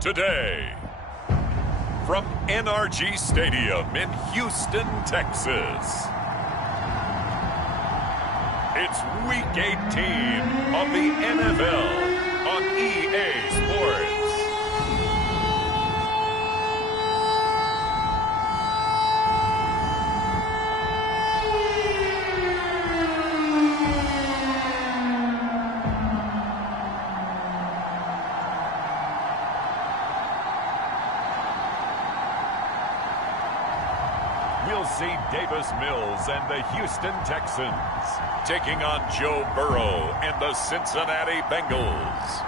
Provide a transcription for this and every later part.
Today, from NRG Stadium in Houston, Texas, it's Week 18 of the NFL on EA Sports. We'll see Davis Mills and the Houston Texans taking on Joe Burrow and the Cincinnati Bengals.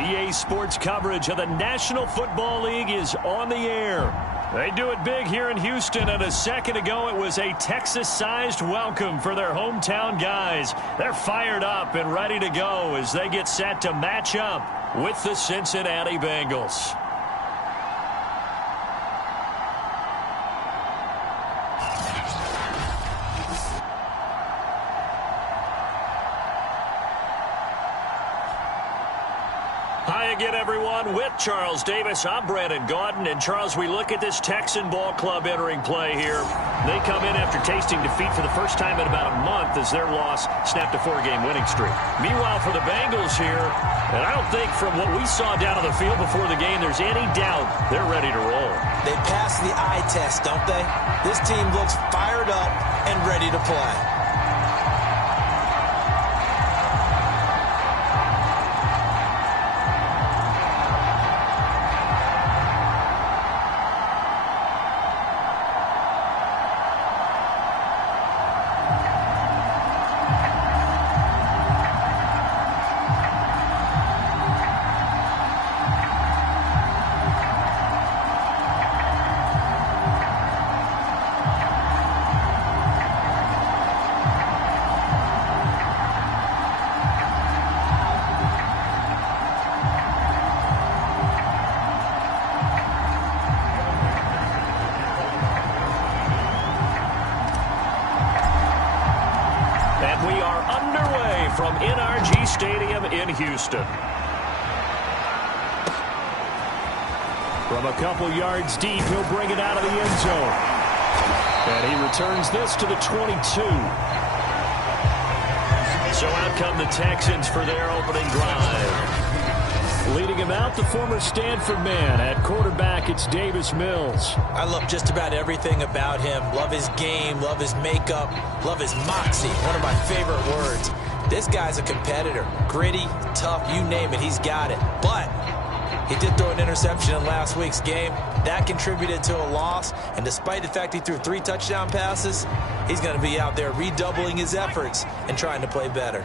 EA Sports coverage of the National Football League is on the air. They do it big here in Houston, and a second ago it was a Texas-sized welcome for their hometown guys. They're fired up and ready to go as they get set to match up with the Cincinnati Bengals. Hi again, everyone. With Charles Davis, I'm Brandon Gaudin. And Charles, we look at this Texan ball club entering play here. They come in after tasting defeat for the first time in about a month as their loss snapped a 4-game winning streak. Meanwhile, for the Bengals here, and I don't think from what we saw down on the field before the game, there's any doubt they're ready to roll. They pass the eye test, don't they? This team looks fired up and ready to play. From NRG Stadium in Houston. From a couple yards deep, he'll bring it out of the end zone. And he returns this to the 22. So out come the Texans for their opening drive. Leading him out, the former Stanford man. At quarterback, it's Davis Mills. I love just about everything about him. Love his game, love his makeup, love his moxie. One of my favorite words. This guy's a competitor. Gritty, tough, you name it, he's got it. But he did throw an interception in last week's game. That contributed to a loss. And despite the fact he threw 3 touchdown passes, he's going to be out there redoubling his efforts and trying to play better.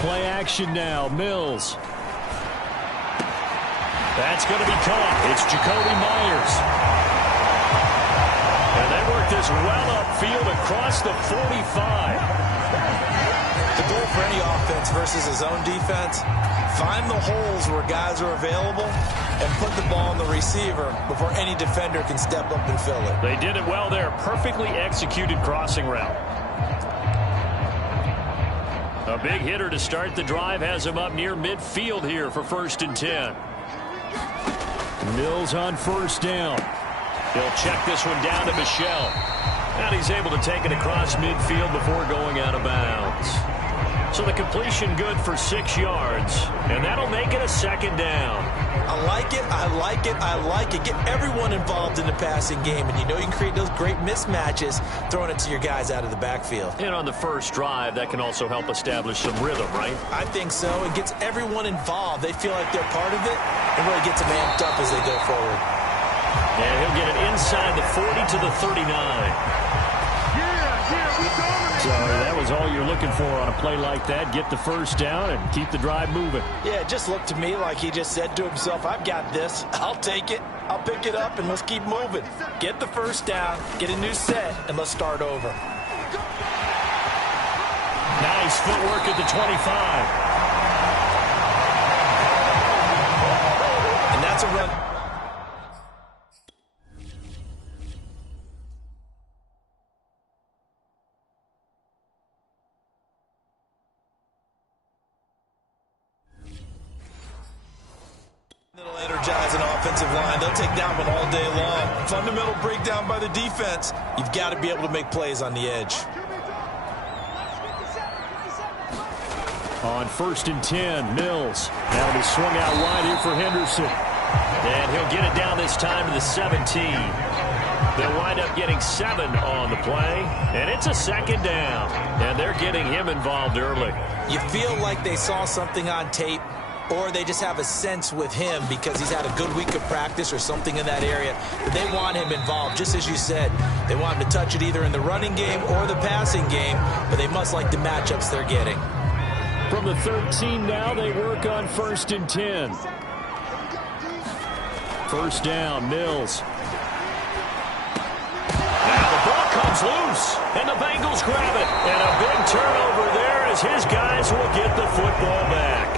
Play action now, Mills. That's going to be caught. It's Jacoby Myers. And they work this well upfield across the 45. The goal for any offense versus his own defense, find the holes where guys are available and put the ball on the receiver before any defender can step up and fill it. They did it well there. Perfectly executed crossing route. A big hitter to start the drive has him up near midfield here for 1st and 10. Mills on 1st down. He'll check this one down to Michel. And he's able to take it across midfield before going out of bounds. So the completion good for 6 yards. And that'll make it a 2nd down. I like it, I like it, I like it. Get everyone involved in the passing game. And you know you can create those great mismatches throwing it to your guys out of the backfield. And on the first drive, that can also help establish some rhythm, right? I think so. It gets everyone involved. They feel like they're part of it and really gets them amped up as they go forward. And he'll get it inside the 40 to the 39. So that was all you're looking for on a play like that. Get the 1st down and keep the drive moving. Yeah, it just looked to me like he just said to himself, I've got this. I'll take it. I'll pick it up, and let's keep moving. Get the 1st down, get a new set, and let's start over. Nice footwork at the 25. And that's a run. energizing offensive line. They'll take that one all day long. Fundamental breakdown by the defense. You've got to be able to make plays on the edge. On 1st and 10, Mills. Now he swung out wide here for Henderson. And he'll get it down this time to the 17. They'll wind up getting 7 on the play. And it's a 2nd down. And they're getting him involved early. You feel like they saw something on tape, or they just have a sense with him because he's had a good week of practice or something in that area. But they want him involved, just as you said. They want him to touch it either in the running game or the passing game, but they must like the matchups they're getting. From the 13 now, they work on 1st and 10. 1st down, Mills. Now the ball comes loose, and the Bengals grab it. And a big turnover there as his guys will get the football back.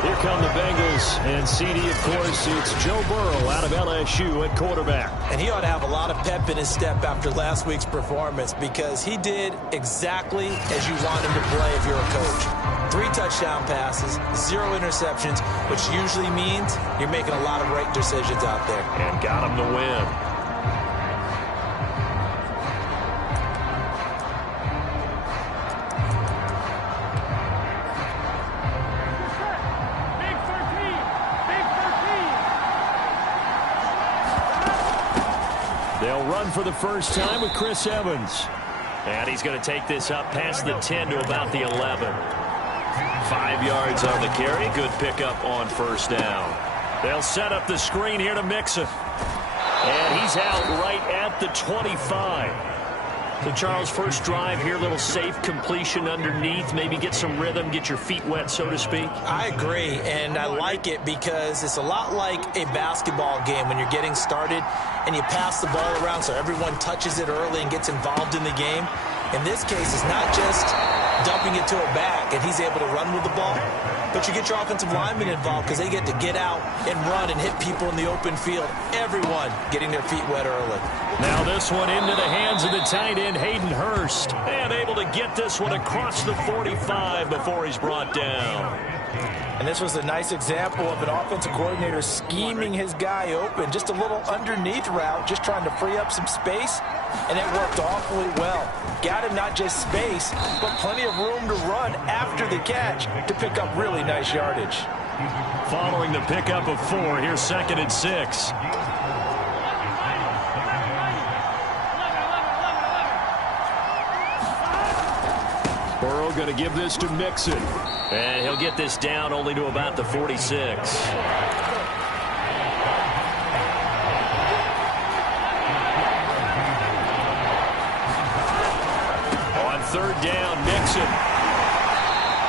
Here come the Bengals, and CD, of course, it's Joe Burrow out of LSU at quarterback. And he ought to have a lot of pep in his step after last week's performance because he did exactly as you want him to play if you're a coach. 3 touchdown passes, 0 interceptions, which usually means you're making a lot of right decisions out there. And got him to win. They'll run for the first time with Chris Evans. And he's going to take this up past the 10 to about the 11. 5 yards on the carry. Good pickup on 1st down. They'll set up the screen here to Mixon. And he's out right at the 25. So, Charles, first drive here, little safe completion underneath. Maybe get some rhythm, get your feet wet, so to speak. I agree, and I like it because it's a lot like a basketball game when you're getting started and you pass the ball around so everyone touches it early and gets involved in the game. In this case, it's not just dumping it to a back and he's able to run with the ball, but you get your offensive linemen involved because they get to get out and run and hit people in the open field. Everyone getting their feet wet early. Now this one into the hands of the tight end, Hayden Hurst. And able to get this one across the 45 before he's brought down. And this was a nice example of an offensive coordinator scheming his guy open. Just a little underneath route, just trying to free up some space. And it worked awfully well. Got him not just space, but plenty of room to run after the catch to pick up really nice yardage. Following the pickup of 4, here's 2nd and 6. Burrow going to give this to Mixon. And he'll get this down only to about the 46. On 3rd down, Mixon.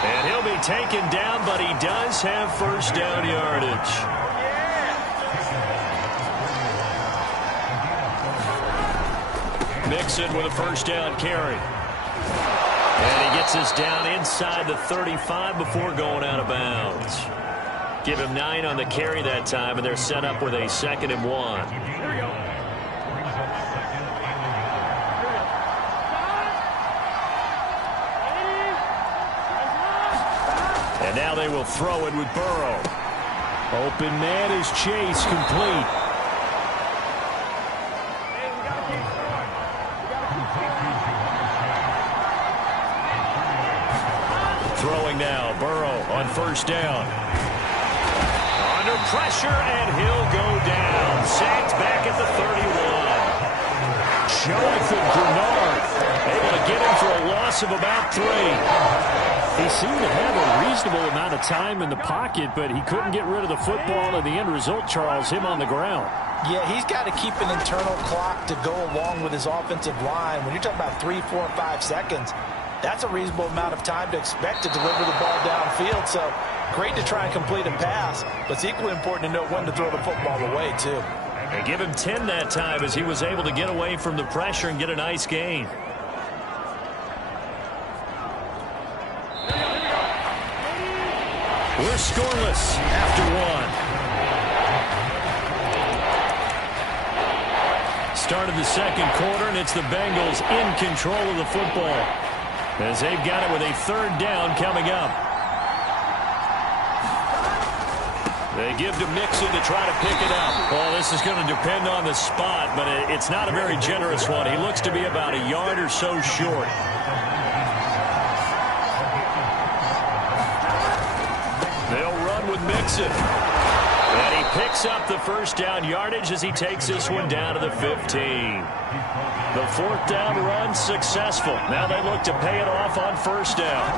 And he'll be taken down, but he does have 1st down yardage. Mixon with a 1st down carry. And he gets this down inside the 35 before going out of bounds. Give him 9 on the carry that time, and they're set up with a 2nd and 1. And now they will throw it with Burrow. Open man is Chase, complete. Throwing now, Burrow on 1st down. Under pressure, and he'll go down. Sacked back at the 31. Jonathan Bernard able to get him for a loss of about 3. He seemed to have a reasonable amount of time in the pocket, but he couldn't get rid of the football, and the end result, Charles, him on the ground. Yeah, he's got to keep an internal clock to go along with his offensive line. When you're talking about 3, 4, 5 seconds, that's a reasonable amount of time to expect to deliver the ball downfield. So great to try and complete a pass, but it's equally important to know when to throw the football away, too. They give him 10 that time as he was able to get away from the pressure and get a nice gain. We're scoreless after 1. Start of the 2nd quarter, and it's the Bengals in control of the football as they've got it with a 3rd down coming up. They give to Mixon to try to pick it up. Well, this is going to depend on the spot, but it's not a very generous one. He looks to be about a yard or so short. They'll run with Mixon. And he picks up the first down yardage as he takes this one down to the 15. The fourth down run successful. Now they look to pay it off on first down.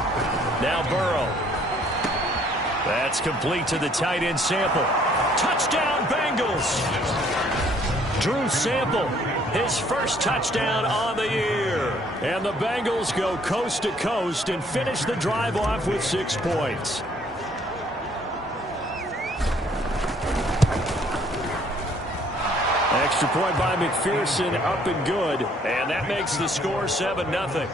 Now Burrow. That's complete to the tight end Sample. Touchdown Bengals. Drew Sample, his first touchdown on the year. And the Bengals go coast to coast and finish the drive off with 6 points. Extra point by McPherson, up and good. And that makes the score 7-0.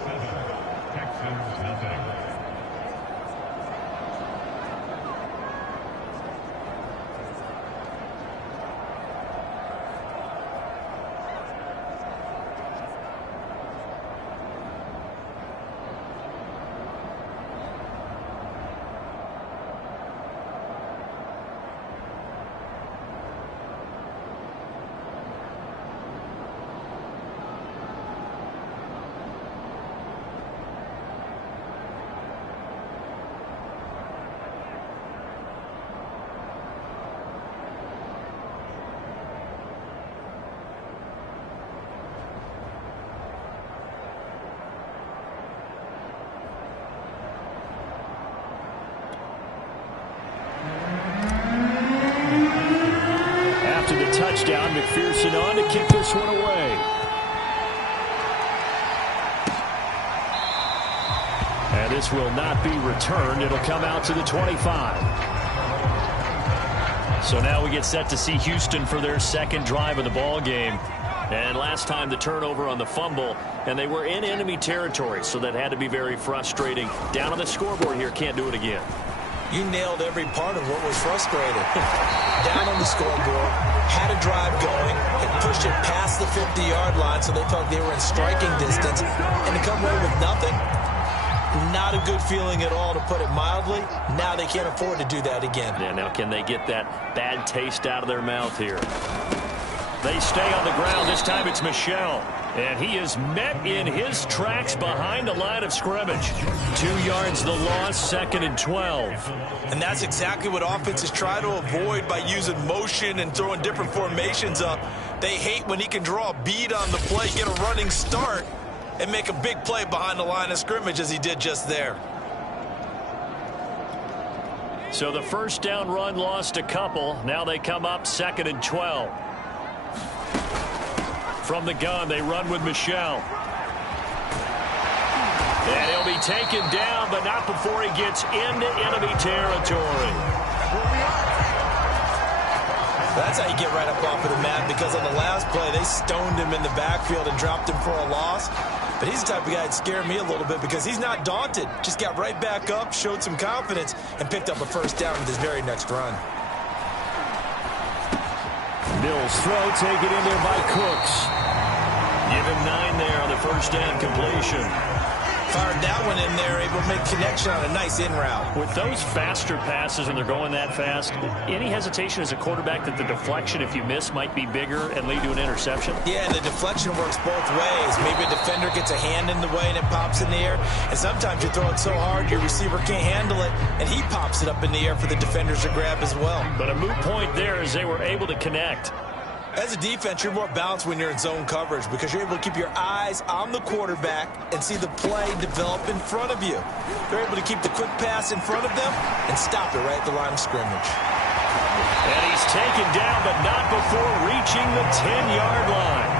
Touchdown, McPherson on to kick this one away. And this will not be returned. It'll come out to the 25. So now we get set to see Houston for their second drive of the ball game. And last time the turnover on the fumble, and they were in enemy territory, so that had to be very frustrating. Down on the scoreboard here, can't do it again. You nailed every part of what was frustrating. Down on the scoreboard, had a drive going, had pushed it past the 50-yard line so they felt they were in striking distance, and to come away with nothing, not a good feeling at all, to put it mildly. Now they can't afford to do that again. Yeah, now can they get that bad taste out of their mouth here? They stay on the ground. This time it's Michel. And he is met in his tracks behind the line of scrimmage. 2 yards the loss, 2nd and 12. And that's exactly what offenses try to avoid by using motion and throwing different formations up. They hate when he can draw a bead on the play, get a running start, and make a big play behind the line of scrimmage as he did just there. So the first down run lost a couple. Now they come up 2nd and 12. From the gun, they run with Michel. And he'll be taken down, but not before he gets into enemy territory. That's how you get right up off of the mat, because on the last play, they stoned him in the backfield and dropped him for a loss. But he's the type of guy that scared me a little bit because he's not daunted. Just got right back up, showed some confidence, and picked up a first down with his very next run. Mills throw, taken in there by Cooks. Give him 9 there on the first down completion. Fired that one in there, able to make connection on a nice in route. With those faster passes and they're going that fast, any hesitation as a quarterback that the deflection, if you miss, might be bigger and lead to an interception? Yeah, and the deflection works both ways. Maybe a defender gets a hand in the way and it pops in the air. And sometimes you throw it so hard your receiver can't handle it, and he pops it up in the air for the defenders to grab as well. But a moot point there as they were able to connect. As a defense, you're more balanced when you're in zone coverage because you're able to keep your eyes on the quarterback and see the play develop in front of you. They're able to keep the quick pass in front of them and stop it right at the line of scrimmage. And he's taken down, but not before reaching the 10-yard line.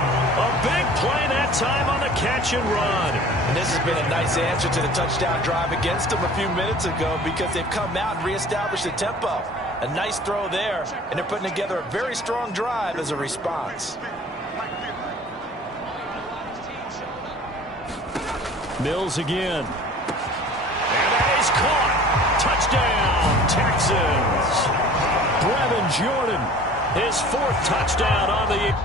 A big play that time on the catch and run. And this has been a nice answer to the touchdown drive against them a few minutes ago because they've come out and reestablished the tempo. A nice throw there, and they're putting together a very strong drive as a response. Mills again. And that is caught. Touchdown, Texans. Brevin Jordan, his 4th touchdown on the year.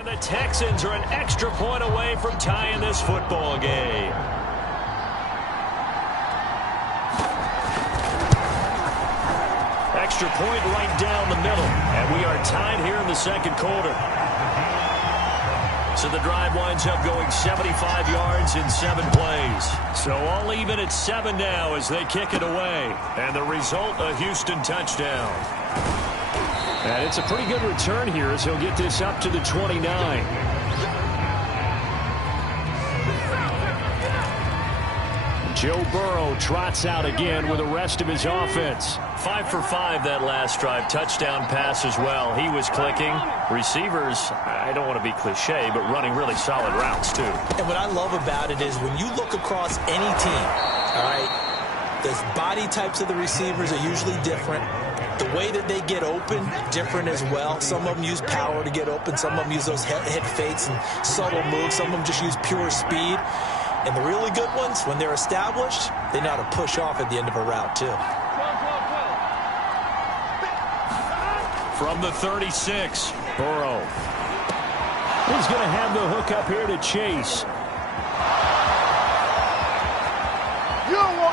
And the Texans are an extra point away from tying this football game. Extra point right down the middle. And we are tied here in the second quarter. So the drive winds up going 75 yards in 7 plays. So all even at 7 now as they kick it away. And the result, a Houston touchdown. And it's a pretty good return here as he'll get this up to the 29. Joe Burrow trots out again with the rest of his offense. 5 for 5 that last drive. Touchdown pass as well. He was clicking. Receivers, I don't want to be cliche, but running really solid routes too. And what I love about it is when you look across any team, all right, the body types of the receivers are usually different. The way that they get open, different as well. Some of them use power to get open. Some of them use those head fakes and subtle moves. Some of them just use pure speed. And the really good ones, when they're established, they know how to push off at the end of a route, too. From the 36, Burrow. He's going to have the hook up here to Chase.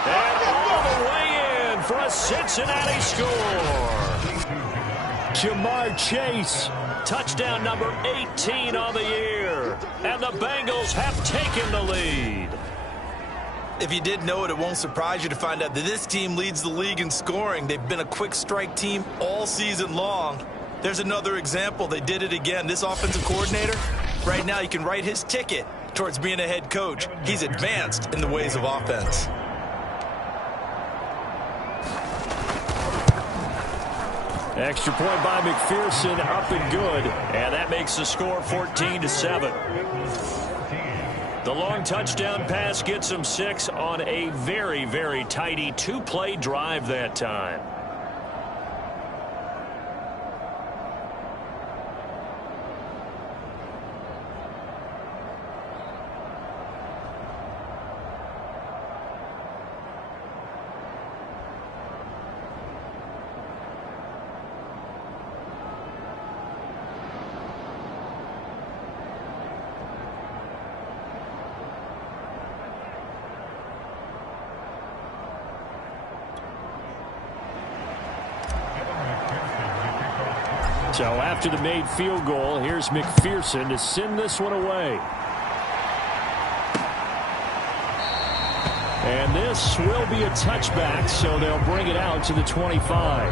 And all the way in for a Cincinnati score. Jamar Chase. Touchdown number 18 on the year. And the Bengals have taken the lead. If you didn't know it, it won't surprise you to find out that this team leads the league in scoring. They've been a quick strike team all season long. There's another example. They did it again. This offensive coordinator, right now you can write his ticket towards being a head coach. He's advanced in the ways of offense. Extra point by McPherson, up and good. And that makes the score 14-7. The long touchdown pass gets them 6 on a very, very tidy 2-play drive that time. So after the made field goal, here's McPherson to send this one away. And this will be a touchback, so they'll bring it out to the 25.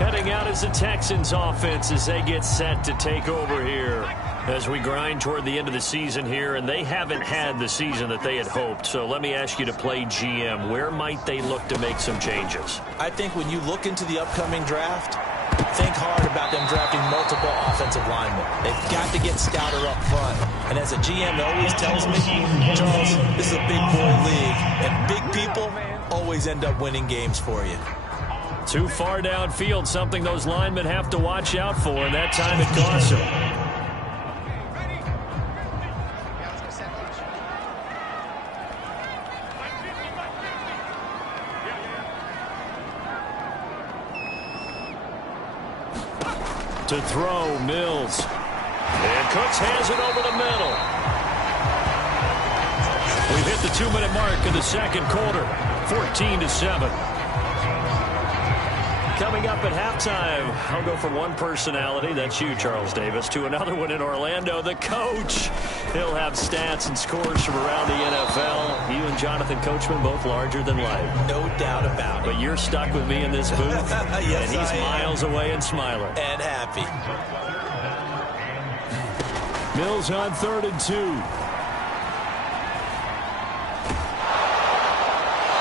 Heading out is the Texans offense as they get set to take over here. As we grind toward the end of the season here, and they haven't had the season that they had hoped. So let me ask you to play GM. Where might they look to make some changes? I think when you look into the upcoming draft, think hard about them drafting multiple offensive linemen. They've got to get stouter up front. And as a GM always tells me, Charles, this is a big boy league, and big people always end up winning games for you. Too far downfield, something those linemen have to watch out for, and that time it costs them. To throw, Mills. And Cooks has it over the middle. We've hit the 2-minute mark in the second quarter. 14-7. Coming up at halftime, I'll go from one personality, that's you, Charles Davis, to another one in Orlando, the coach. He'll have stats and scores from around the NFL. You and Jonathan Coachman, both larger than life. No doubt about it. But you're stuck with me in this booth, yes, and he's miles away and smiling. And happy. Mills on 3rd and 2.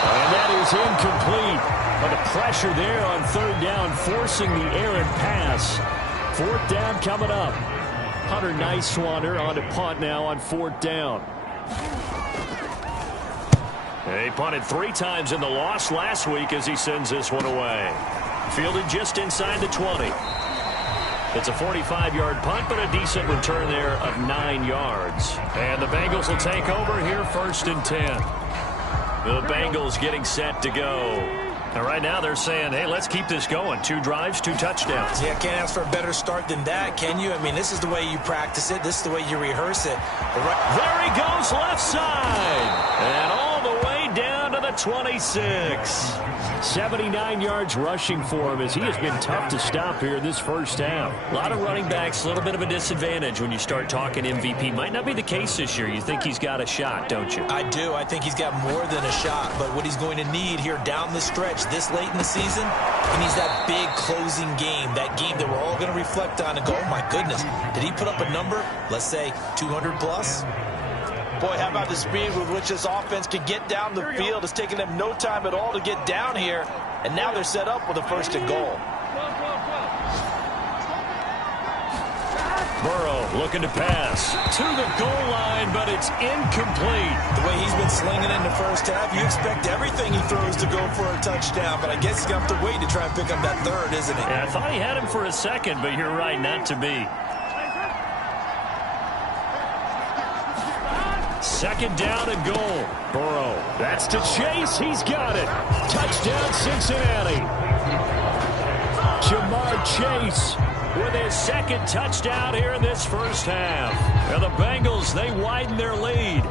And that is incomplete. But the pressure there on 3rd down, forcing the errant pass. 4th down coming up. Hunter Nicewander on to punt now on 4th down. He punted 3 times in the loss last week as he sends this one away. Fielded just inside the 20. It's a 45-yard punt, but a decent return there of 9 yards. And the Bengals will take over here 1st and 10. The Bengals getting set to go. And right now they're saying, hey, let's keep this going. 2 drives, 2 touchdowns. Yeah, can't ask for a better start than that, can you? I mean, this is the way you practice it. This is the way you rehearse it. There he goes, left side. And all the way down to the 26. 79 yards rushing for him as he has been tough to stop here this first half. A lot of running backs, a little bit of a disadvantage when you start talking MVP. Might not be the case this year. You think he's got a shot, don't you? I do. I think he's got more than a shot. But what he's going to need here down the stretch this late in the season, he needs that big closing game, that game that we're all going to reflect on and go, oh, my goodness, did he put up a number, let's say 200 plus? Boy, how about the speed with which this offense can get down the field? It's taking them no time at all to get down here. And now they're set up with a 1st and goal. Burrow looking to pass to the goal line, but it's incomplete. The way he's been slinging in the first half, you expect everything he throws to go for a touchdown. But I guess he's going to have to wait to try and pick up that 3rd, isn't he? Yeah, I thought he had him for a second, but you're right, not to be. 2nd down and goal. Burrow. That's to Chase. He's got it. Touchdown, Cincinnati. Jamar Chase with his 2nd touchdown here in this first half. And the Bengals, they widen their lead.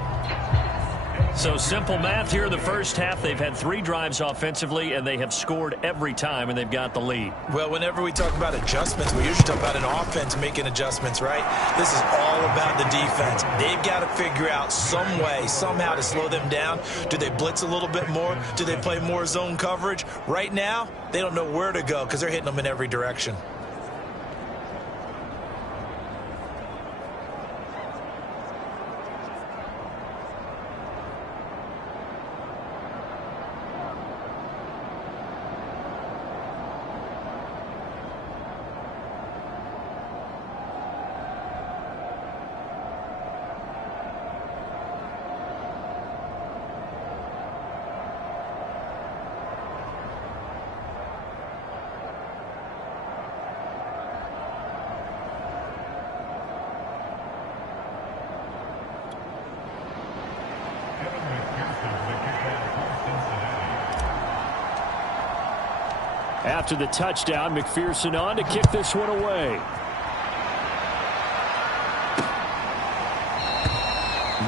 So simple math here in the first half. They've had 3 drives offensively, and they have scored every time, and they've got the lead. Well, whenever we talk about adjustments, we usually talk about an offense making adjustments, right? This is all about the defense. They've got to figure out some way, somehow to slow them down. Do they blitz a little bit more? Do they play more zone coverage? Right now, they don't know where to go because they're hitting them in every direction. After the touchdown, McPherson on to kick this one away.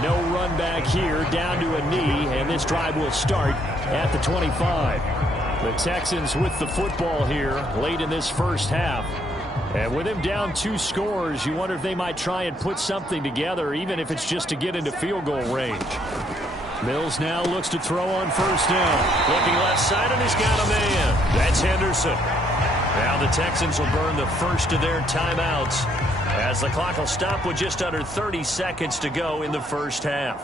No run back here, down to a knee, and this drive will start at the 25. The Texans with the football here late in this first half. And with him down 2 scores, you wonder if they might try and put something together, even if it's just to get into field goal range. Mills now looks to throw on 1st down. Looking left side, and he's got a man. That's Henderson. Now the Texans will burn the first of their timeouts as the clock will stop with just under 30 seconds to go in the first half.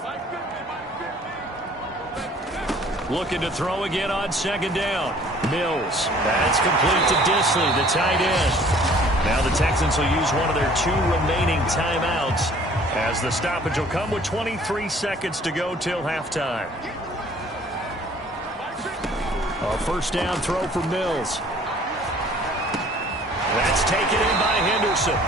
Looking to throw again on 2nd down. Mills. That's complete to Disley, the tight end. Now the Texans will use one of their 2 remaining timeouts as the stoppage will come with 23 seconds to go till halftime. A 1st down throw for Mills. That's taken in by Henderson.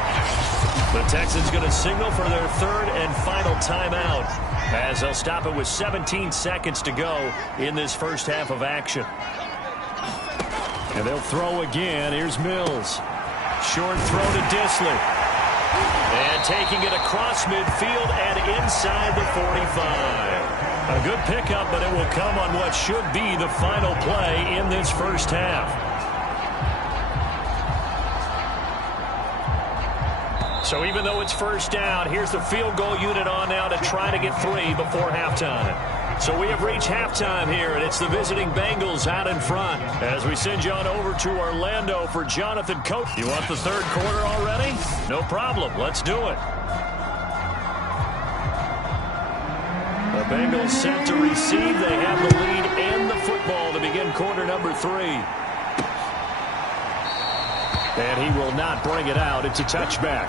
The Texans going to signal for their 3rd and final timeout as they'll stop it with 17 seconds to go in this first half of action. And they'll throw again. Here's Mills. Short throw to Disley. And taking it across midfield and inside the 45. A good pickup, but it will come on what should be the final play in this first half. So even though it's 1st down, here's the field goal unit on now to try to get 3 before halftime. So we have reached halftime here, and it's the visiting Bengals out in front. As we send you on over to Orlando for Jonathan Cope. You want the 3rd quarter already? No problem. Let's do it. The Bengals set to receive. They have the lead and the football to begin quarter number 3. And he will not bring it out. It's a touchback.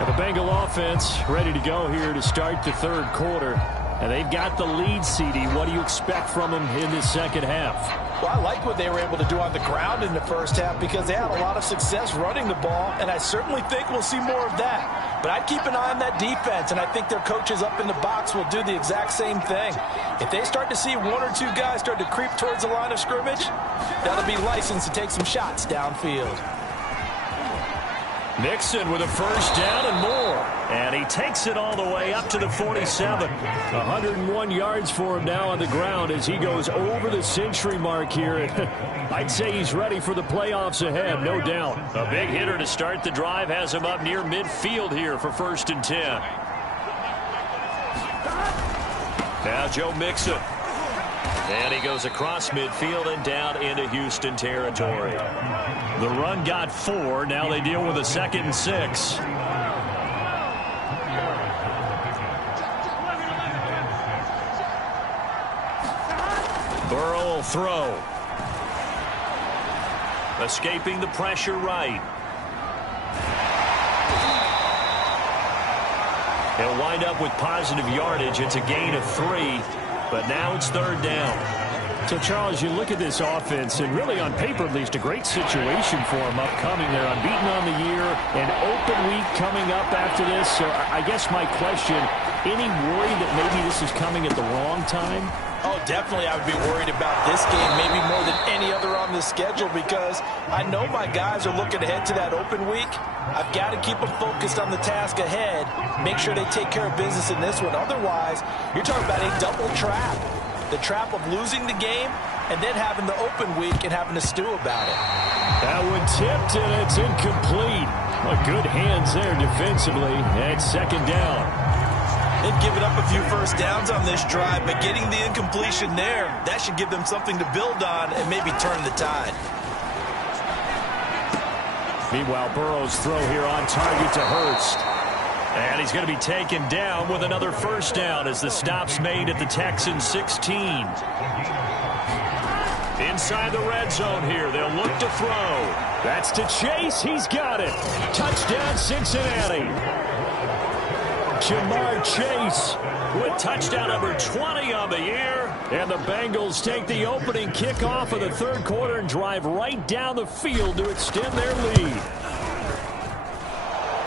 And the Bengal offense ready to go here to start the 3rd quarter. And they've got the lead, CD. What do you expect from them in this second half? Well, I like what they were able to do on the ground in the first half because they had a lot of success running the ball, and I certainly think we'll see more of that. But I'd keep an eye on that defense, and I think their coaches up in the box will do the exact same thing. If they start to see one or two guys start to creep towards the line of scrimmage, that'll be licensed to take some shots downfield. Mixon with a first down and more. And he takes it all the way up to the 47. 101 yards for him now on the ground as he goes over the century mark here. I'd say he's ready for the playoffs ahead, no doubt. A big hitter to start the drive has him up near midfield here for 1st and 10. Now Joe Mixon. And he goes across midfield and down into Houston territory. The run got 4. Now they deal with a 2nd and 6. Burrow will throw. Escaping the pressure right. He'll wind up with positive yardage. It's a gain of 3. But now it's 3rd down. So, Charles, you look at this offense, and really on paper, at least, a great situation for them upcoming. They're unbeaten on the year, an open week coming up after this. So I guess my question, any worry that maybe this is coming at the wrong time? Oh, definitely I would be worried about this game, maybe more than any other on the schedule, because I know my guys are looking ahead to that open week. I've got to keep them focused on the task ahead, make sure they take care of business in this one. Otherwise, you're talking about a double trap. The trap of losing the game and then having the open week and having to stew about it. That one tipped, and it's incomplete. Well, good hands there defensively. And 2nd down. They've given up a few first downs on this drive, but getting the incompletion there, that should give them something to build on and maybe turn the tide. Meanwhile, Burrow's throw here on target to Hurst. And he's going to be taken down with another first down as the stop's made at the Texans 16. Inside the red zone here, they'll look to throw. That's to Chase. He's got it. Touchdown, Cincinnati. Jamar Chase with touchdown number 20 on the year. And the Bengals take the opening kickoff of the 3rd quarter and drive right down the field to extend their lead.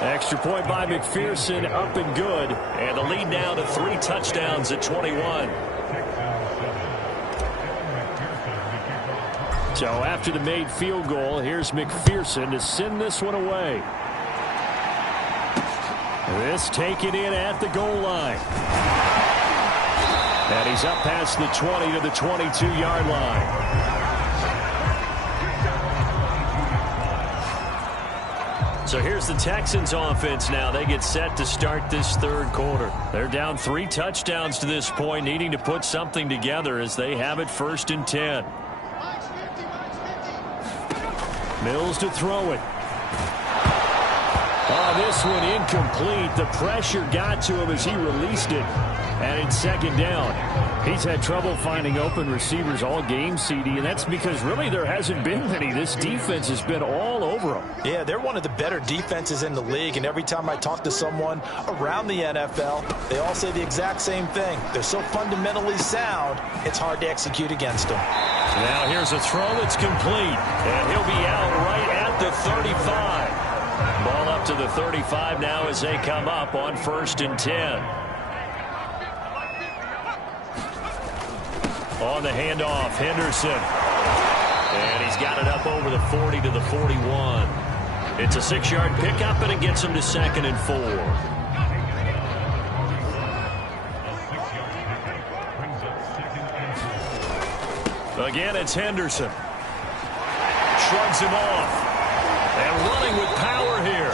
Extra point by McPherson, up and good. And the lead now to 3 touchdowns at 21. So after the made field goal, here's McPherson to send this one away. This taken in at the goal line. And he's up past the 20 to the 22-yard line. So here's the Texans offense now. They get set to start this 3rd quarter. They're down 3 touchdowns to this point, needing to put something together as they have it 1st and 10. Mills to throw it. Oh, this one incomplete. The pressure got to him as he released it. And it's 2nd down. He's had trouble finding open receivers all game, CD, and that's because really there hasn't been many. This defense has been all over them. Yeah, they're one of the better defenses in the league, and every time I talk to someone around the NFL, they all say the exact same thing. They're so fundamentally sound, it's hard to execute against them. Now here's a throw that's complete, and he'll be out right at the 35. Ball up to the 35 now as they come up on 1st and 10. On the handoff, Henderson. And he's got it up over the 40 to the 41. It's a 6-yard pickup, and it gets him to 2nd and 4. Again, it's Henderson. Shrugs him off. And running with power here.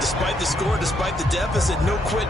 Despite the score, despite the deficit, no quit.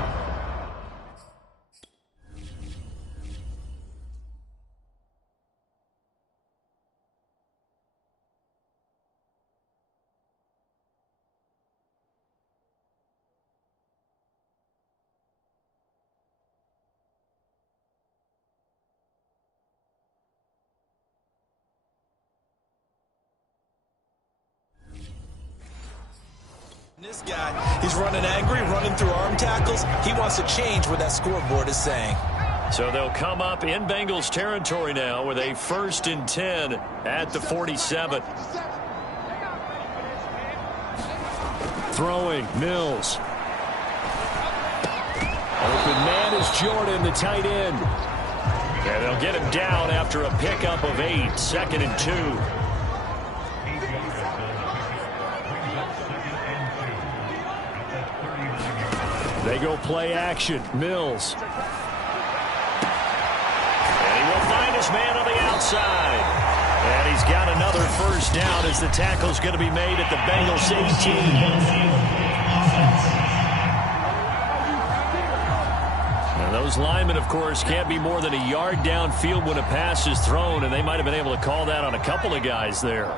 This guy, he's running angry, running through arm tackles. He wants to change what that scoreboard is saying. So they'll come up in Bengals territory now with a 1st and 10 at the 47. Throwing, Mills. Open man is Jordan, the tight end. And they'll get him down after a pickup of 8, 2nd and 2. They go play action. Mills. And he will find his man on the outside. And he's got another 1st down as the tackle's going to be made at the Bengals 18. Those linemen, of course, can't be more than a yard downfield when a pass is thrown, and they might have been able to call that on a couple of guys there.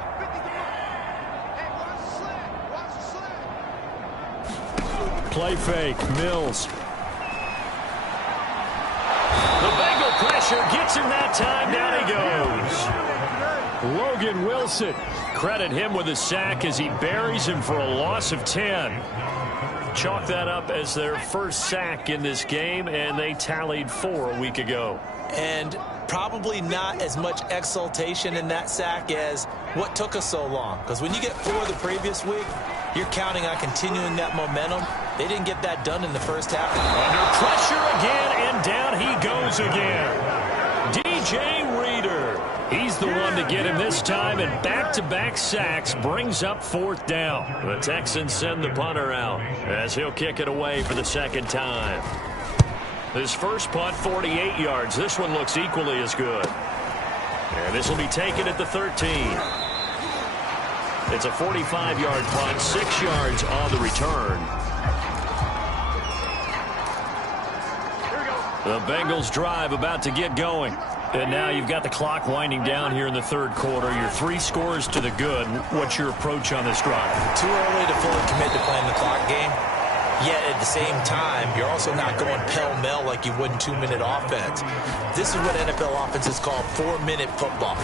Play fake, Mills. The Bengal pressure gets him that time. Down he goes. Logan Wilson. Credit him with a sack as he buries him for a loss of 10. Chalk that up as their 1st sack in this game, and they tallied 4 a week ago. And probably not as much exultation in that sack as what took us so long. Because when you get 4 the previous week, you're counting on continuing that momentum. They didn't get that done in the 1st half. Under pressure again, and down he goes again. DJ Reader. He's the one to get him this time, and back-to-back sacks brings up 4th down. The Texans send the punter out as he'll kick it away for the 2nd time. His first punt, 48 yards. This one looks equally as good. And this will be taken at the 13. It's a 45-yard punt, 6 yards on the return. The Bengals drive about to get going. And now you've got the clock winding down here in the 3rd quarter. You're 3 scores to the good. What's your approach on this drive? Too early to fully commit to playing the clock game. Yet at the same time, you're also not going pell-mell like you would in 2-minute offense. This is what NFL offenses call 4-minute football.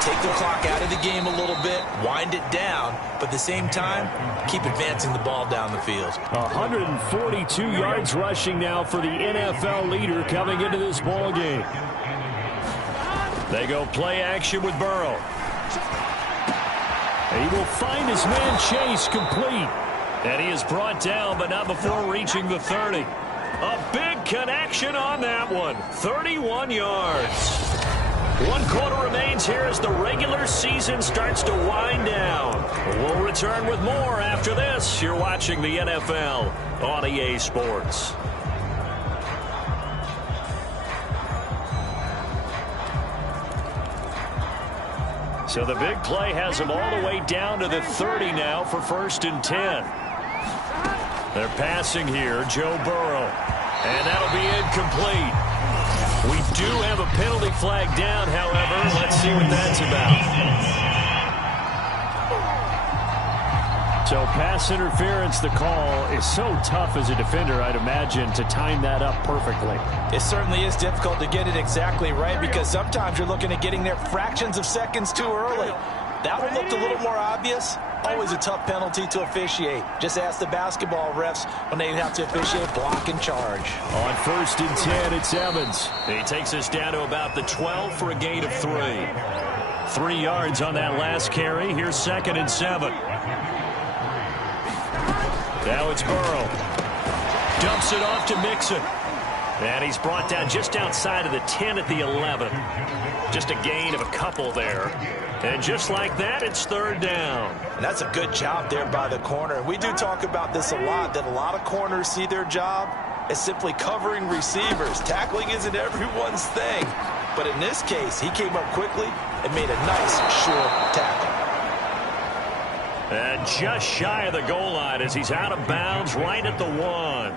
Take the clock out of the game a little bit, wind it down, but at the same time, keep advancing the ball down the field. 142 yards rushing now for the NFL leader coming into this ball game. They go play action with Burrow. He will find his man Chase complete. And he is brought down, but not before reaching the 30. A big connection on that one. 31 yards. 1 quarter remains here as the regular season starts to wind down. We'll return with more after this. You're watching the NFL on EA Sports. So the big play has them all the way down to the 30 now for 1st and 10. They're passing here, Joe Burrow. And that'll be incomplete. We do have a penalty flag down, however. Let's see what that's about. So pass interference, the call is so tough as a defender, I'd imagine, to time that up perfectly. It certainly is difficult to get it exactly right because sometimes you're looking at getting there fractions of seconds too early. That one looked a little more obvious. Always a tough penalty to officiate. Just ask the basketball refs when they have to officiate block and charge. On 1st and 10, it's Evans. He takes us down to about the 12 for a gain of 3. 3 yards on that last carry. Here's 2nd and 7. Now it's Burrow. Dumps it off to Mixon. And he's brought down just outside of the 10 at the 11. Just a gain of a couple there. And just like that, it's 3rd down. And that's a good job there by the corner. We do talk about this a lot, that a lot of corners see their job as simply covering receivers. Tackling isn't everyone's thing. But in this case, he came up quickly and made a nice, short tackle. And just shy of the goal line as he's out of bounds right at the 1.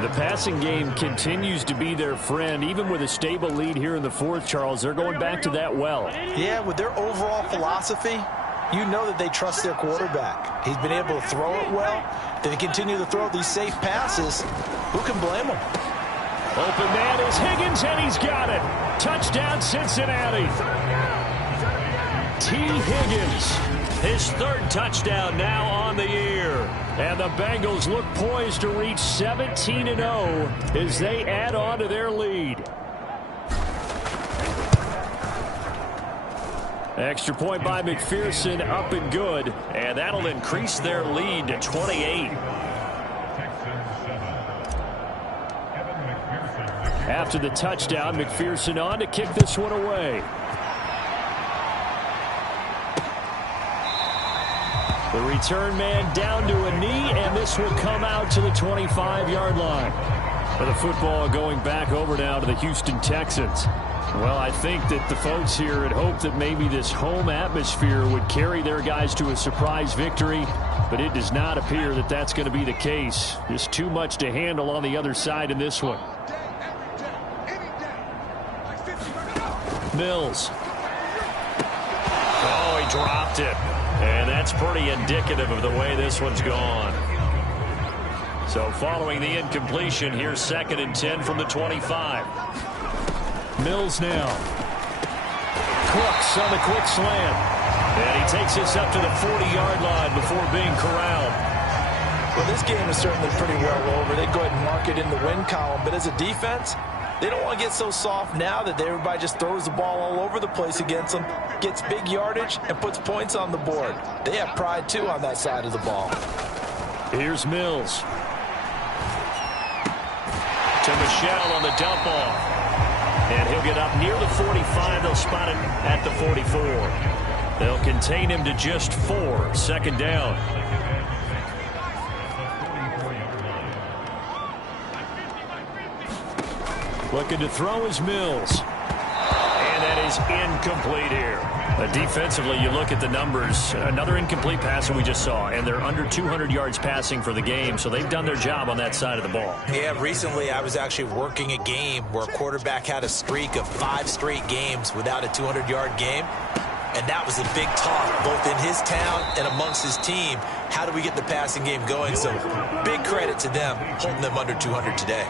The passing game continues to be their friend. Even with a stable lead here in the 4th, Charles, they're going back to that well. Yeah, with their overall philosophy, you know that they trust their quarterback. He's been able to throw it well. If they continue to throw these safe passes, who can blame them? Open man is Higgins, and he's got it. Touchdown, Cincinnati. T. Higgins. His third touchdown now on the year. And the Bengals look poised to reach 17-0 as they add on to their lead. Extra point by McPherson, up and good. And that'll increase their lead to 28. After the touchdown, McPherson on to kick this one away. The return man down to a knee, and this will come out to the 25-yard line. For the football going back over now to the Houston Texans. Well, I think that the folks here had hoped that maybe this home atmosphere would carry their guys to a surprise victory, but it does not appear that that's going to be the case. There's too much to handle on the other side in this one. Mills. Oh, he dropped it. And that's pretty indicative of the way this one's gone. So following the incompletion, here's 2nd and 10 from the 25. Mills now. Crooks on the quick slant. And he takes this up to the 40-yard line before being corralled. Well, this game is certainly pretty well over. They go ahead and mark it in the win column. But as a defense, they don't want to get so soft now that everybody just throws the ball all over the place against them, gets big yardage, and puts points on the board. They have pride, too, on that side of the ball. Here's Mills. To Michelle on the dump off. And he'll get up near the 45. They'll spot it at the 44. They'll contain him to just 4. 2nd down. Looking to throw is Mills. And that is incomplete here. Defensively, you look at the numbers. Another incomplete pass that we just saw, and they're under 200 yards passing for the game, so they've done their job on that side of the ball. Yeah, recently I was actually working a game where a quarterback had a streak of 5 straight games without a 200-yard game, and that was a big talk both in his town and amongst his team. How do we get the passing game going? So big credit to them, holding them under 200 today.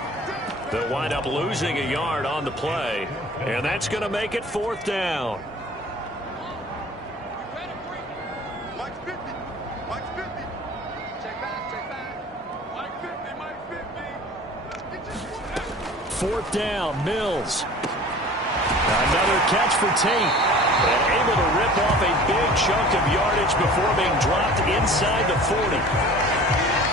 They'll wind up losing a yard on the play, and that's going to make it 4th down. Fourth down, Mills. Another catch for Tate. And able to rip off a big chunk of yardage before being dropped inside the 40.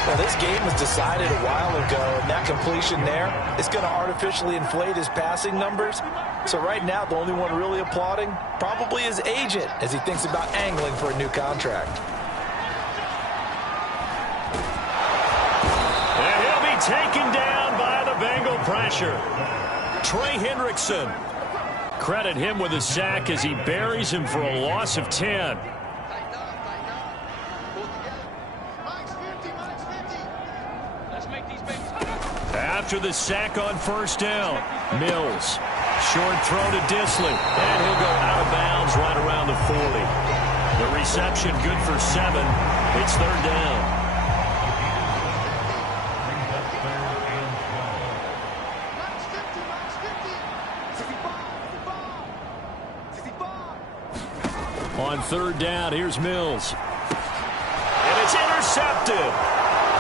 Well, this game was decided a while ago, and that completion there is going to artificially inflate his passing numbers. So right now, the only one really applauding probably his agent as he thinks about angling for a new contract. And he'll be taken down by the Bengal pressure. Trey Hendrickson. Credit him with a sack as he buries him for a loss of 10. After the sack on 1st down, Mills. Short throw to Disley. And he'll go out of bounds right around the 40. The reception good for 7. It's 3rd down. On 3rd down, here's Mills. And it's intercepted.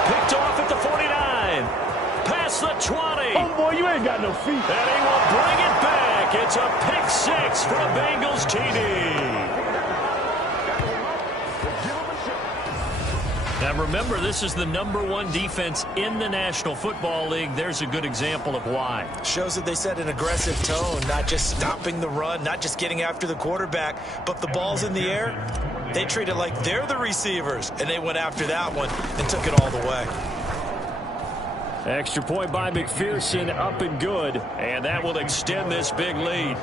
Picked off at the 49. Past the 20. Oh, boy, you ain't got no feet. And he will bring it back. It's a pick 6 for a Bengals TD. Now, remember, this is the #1 defense in the National Football League. There's a good example of why. Shows that they set an aggressive tone, not just stopping the run, not just getting after the quarterback, but the ball's in the air. They treat it like they're the receivers, and they went after that one and took it all the way. Extra point by McPherson, up and good, and that will extend this big lead.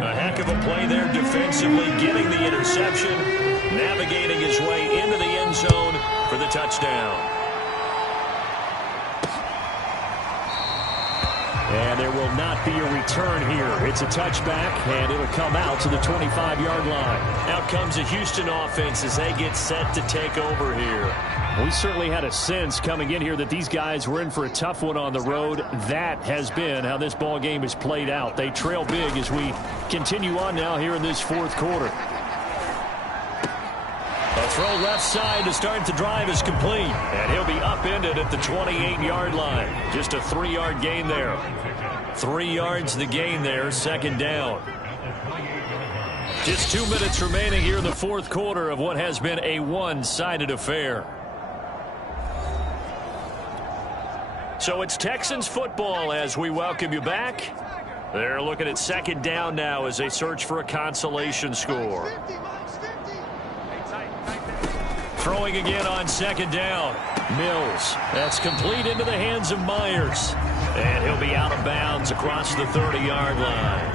A heck of a play there defensively, getting the interception, navigating his way into the end zone for the touchdown. And there will not be a return here. It's a touchback, and it'll come out to the 25-yard line. Out comes the Houston offense as they get set to take over here. We certainly had a sense coming in here that these guys were in for a tough one on the road. That has been how this ball game is played out. They trail big as we continue on now here in this 4th quarter. Throw left side to start the drive is complete. And he'll be upended at the 28-yard line. Just a 3-yard gain there. 3 yards the gain there, second down. Just 2 minutes remaining here in the fourth quarter of what has been a one-sided affair. So it's Texans football as we welcome you back. They're looking at second down now as they search for a consolation score. Throwing again on second down. Mills. That's complete into the hands of Myers. And he'll be out of bounds across the 30-yard line.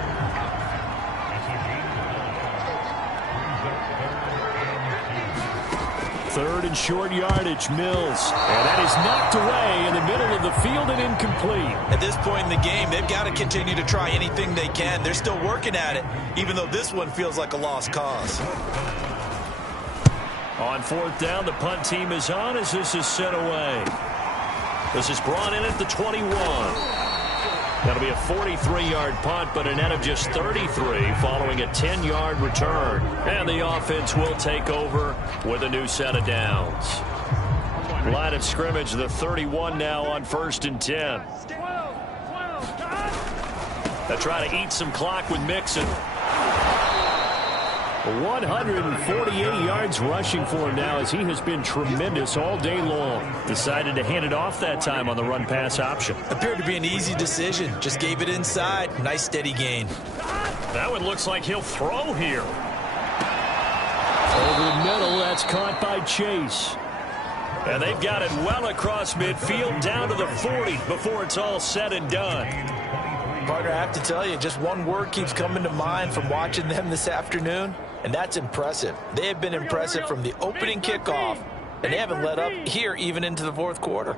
Third and short yardage, Mills. And that is knocked away in the middle of the field and incomplete. At this point in the game, they've got to continue to try anything they can. They're still working at it, even though this one feels like a lost cause. On fourth down, the punt team is on as this is sent away. This is brought in at the 21. That'll be a 43-yard punt, but a net of just 33 following a 10-yard return. And the offense will take over with a new set of downs. Line of scrimmage, the 31 now on 1st and 10. They'll try to eat some clock with Mixon. 148 yards rushing for him now as he has been tremendous all day long. Decided to hand it off that time on the run-pass option. Appeared to be an easy decision. Just gave it inside. Nice steady gain. That one looks like he'll throw here. Over the middle, that's caught by Chase. And they've got it well across midfield down to the 40 before it's all said and done. Partner, I have to tell you, just one word keeps coming to mind from watching them this afternoon, and that's impressive. They have been impressive from the opening kickoff, and they haven't let up here even into the fourth quarter.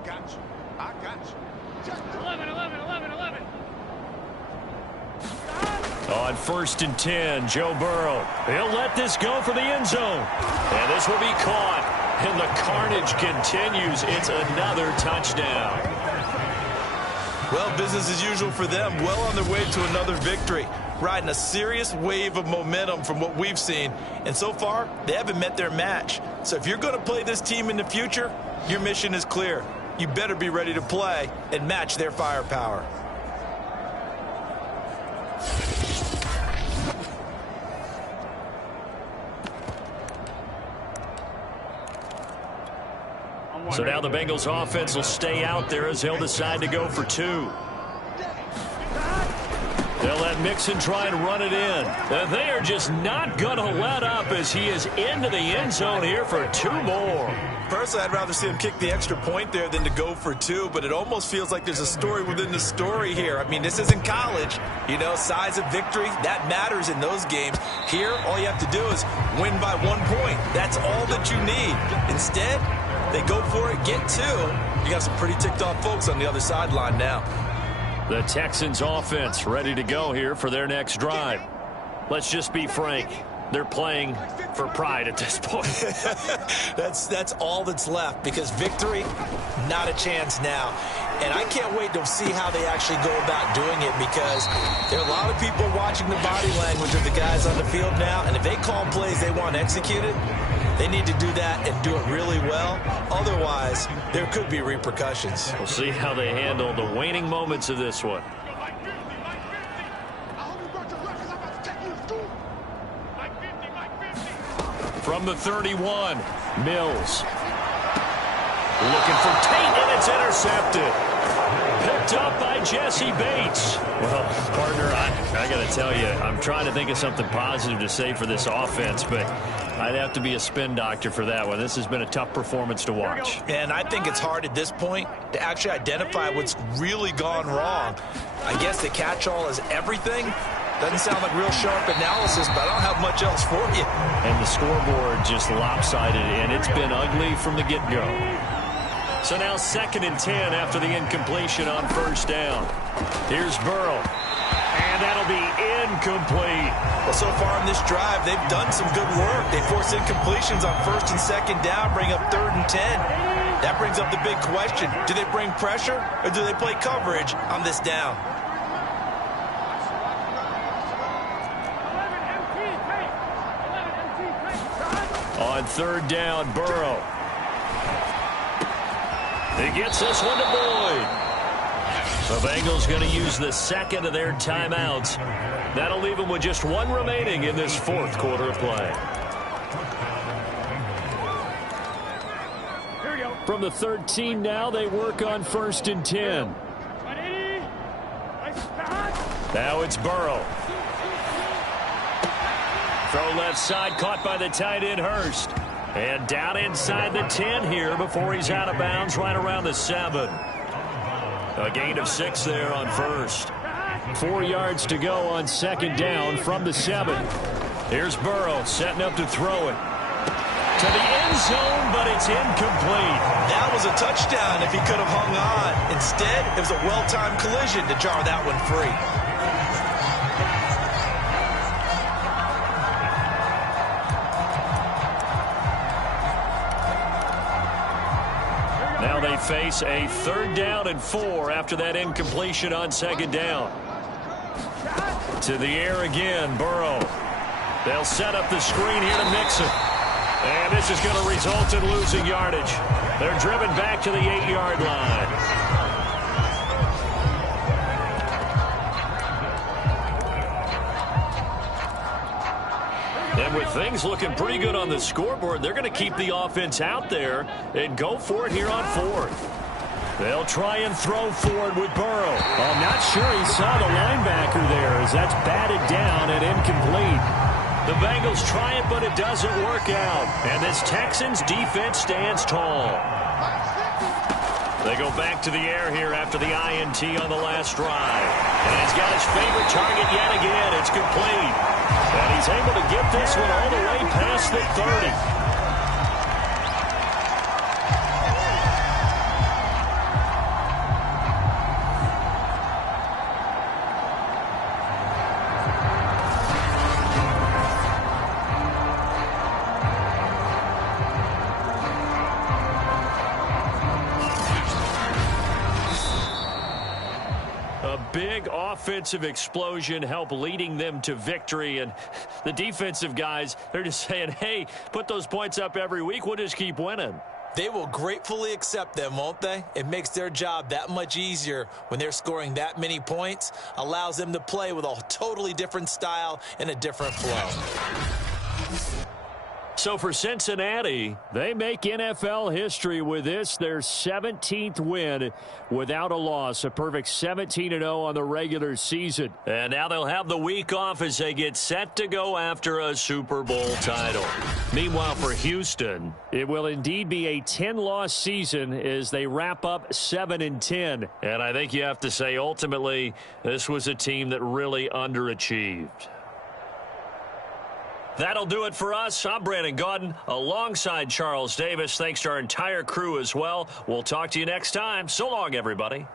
On 1st and 10, Joe Burrow. He'll let this go for the end zone. And this will be caught. And the carnage continues. It's another touchdown. Well, business as usual for them. Well on their way to another victory. Riding a serious wave of momentum from what we've seen. And so far, they haven't met their match. So if you're going to play this team in the future, your mission is clear. You better be ready to play and match their firepower. So now the Bengals offense will stay out there as they'll decide to go for 2. They'll let Mixon try and run it in. And they are just not going to let up as he is into the end zone here for 2 more. Personally, I'd rather see him kick the extra point there than to go for 2, but it almost feels like there's a story within the story here. I mean, this isn't college. You know, size of victory, that matters in those games. Here, all you have to do is win by 1 point. That's all that you need. Instead, they go for it, get 2. You got some pretty ticked off folks on the other sideline now. The Texans offense ready to go here for their next drive. Let's just be frank. They're playing for pride at this point. That's all that's left, because victory, not a chance now. And I can't wait to see how they actually go about doing it, because there are a lot of people watching the body language of the guys on the field now, and if they call plays they want executed, they need to do that and do it really well. Otherwise, there could be repercussions. We'll see how they handle the waning moments of this one. From the 31, Mills. Looking for Tate, and it's intercepted. Picked up by Jesse Bates. Well, partner, I got to tell you, I'm trying to think of something positive to say for this offense, but I'd have to be a spin doctor for that one. This has been a tough performance to watch. And I think it's hard at this point to actually identify what's really gone wrong. I guess the catch-all is everything. Doesn't sound like real sharp analysis, but I don't have much else for you. And the scoreboard just lopsided, and it's been ugly from the get-go. So now 2nd and 10 after the incompletion on 1st down. Here's Burrow. And that'll be incomplete. Well, so far in this drive, they've done some good work. They force incompletions on 1st and 2nd down, bring up 3rd and 10. That brings up the big question. Do they bring pressure, or do they play coverage on this down? On third down, Burrow. He gets this one to Boyd. The Bengals going to use the second of their timeouts. That'll leave them with just one remaining in this fourth quarter of play. From the 13 now, they work on 1st and 10. Now it's Burrow. Throw left side, caught by the tight end Hurst. And down inside the 10 here before he's out of bounds right around the 7. A gain of 6 there on first. 4 yards to go on 2nd down from the 7. Here's Burrow setting up to throw it. To the end zone, but it's incomplete. That was a touchdown if he could have hung on. Instead, it was a well-timed collision to jar that one free. Now they face a 3rd down and 4 after that incompletion on 2nd down. To the air again, Burrow. They'll set up the screen here to Mixon. And this is going to result in losing yardage. They're driven back to the 8-yard line. And with things looking pretty good on the scoreboard, they're going to keep the offense out there and go for it here on 4th. They'll try and throw forward with Burrow. I'm not sure he saw the linebacker there as that's batted down and incomplete. The Bengals try it, but it doesn't work out. And this Texans defense stands tall. They go back to the air here after the INT on the last drive. And he's got his favorite target yet again. It's complete. And he's able to get this one all the way past the 30. Big offensive explosion help leading them to victory, and the defensive guys, they're just saying, hey, put those points up every week, we'll just keep winning. They will gratefully accept them, won't they? It makes their job that much easier when they're scoring that many points, allows them to play with a totally different style and a different flow. So for Cincinnati, they make NFL history with this, their 17th win without a loss, a perfect 17-0 on the regular season. And now they'll have the week off as they get set to go after a Super Bowl title. Meanwhile, for Houston, it will indeed be a 10-loss season as they wrap up 7-10. And I think you have to say, ultimately, this was a team that really underachieved. That'll do it for us. I'm Brandon Gaudin alongside Charles Davis. Thanks to our entire crew as well. We'll talk to you next time. So long, everybody.